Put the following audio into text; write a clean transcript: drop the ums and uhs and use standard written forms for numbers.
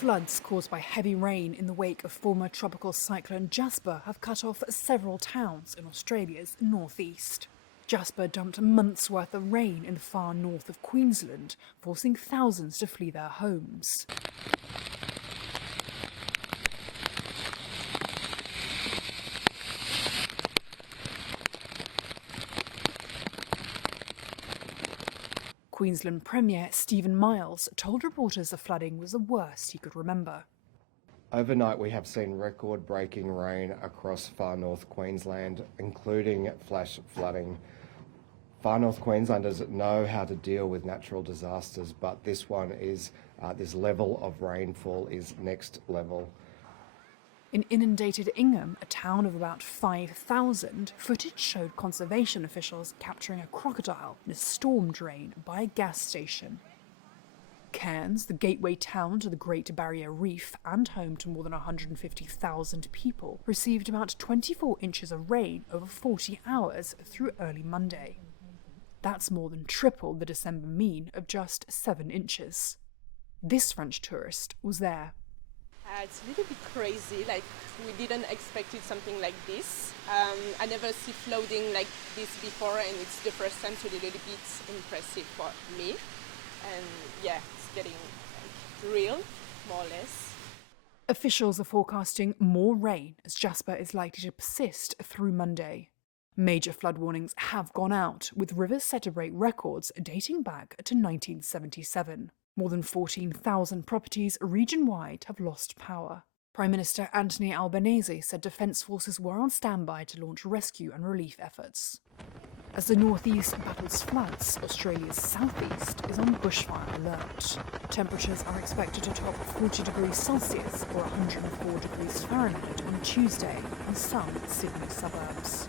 Floods caused by heavy rain in the wake of former tropical cyclone Jasper have cut off several towns in Australia's northeast. Jasper dumped months' worth of rain in the far north of Queensland, forcing thousands to flee their homes. Queensland Premier Stephen Miles told reporters the flooding was the worst he could remember. Overnight we have seen record-breaking rain across far north Queensland, including flash flooding. Far north Queenslanders know how to deal with natural disasters, but this level of rainfall is next level. In inundated Ingham, a town of about 5,000, footage showed conservation officials capturing a crocodile in a storm drain by a gas station. Cairns, the gateway town to the Great Barrier Reef and home to more than 150,000 people, received about 24 inches of rain over 40 hours through early Monday. That's more than triple the December mean of just 7 inches. This French tourist was there. It's a little bit crazy, like we didn't expect it something like this. I never see flooding like this before, and it's the first time, so a little bit impressive for me. And yeah, it's getting like real, more or less. Officials are forecasting more rain as Jasper is likely to persist through Monday. Major flood warnings have gone out, with rivers set to break records dating back to 1977. More than 14,000 properties region-wide have lost power. Prime Minister Anthony Albanese said defence forces were on standby to launch rescue and relief efforts. As the northeast battles floods, Australia's southeast is on bushfire alert. Temperatures are expected to top 40 degrees Celsius or 104 degrees Fahrenheit on Tuesday in some Sydney suburbs.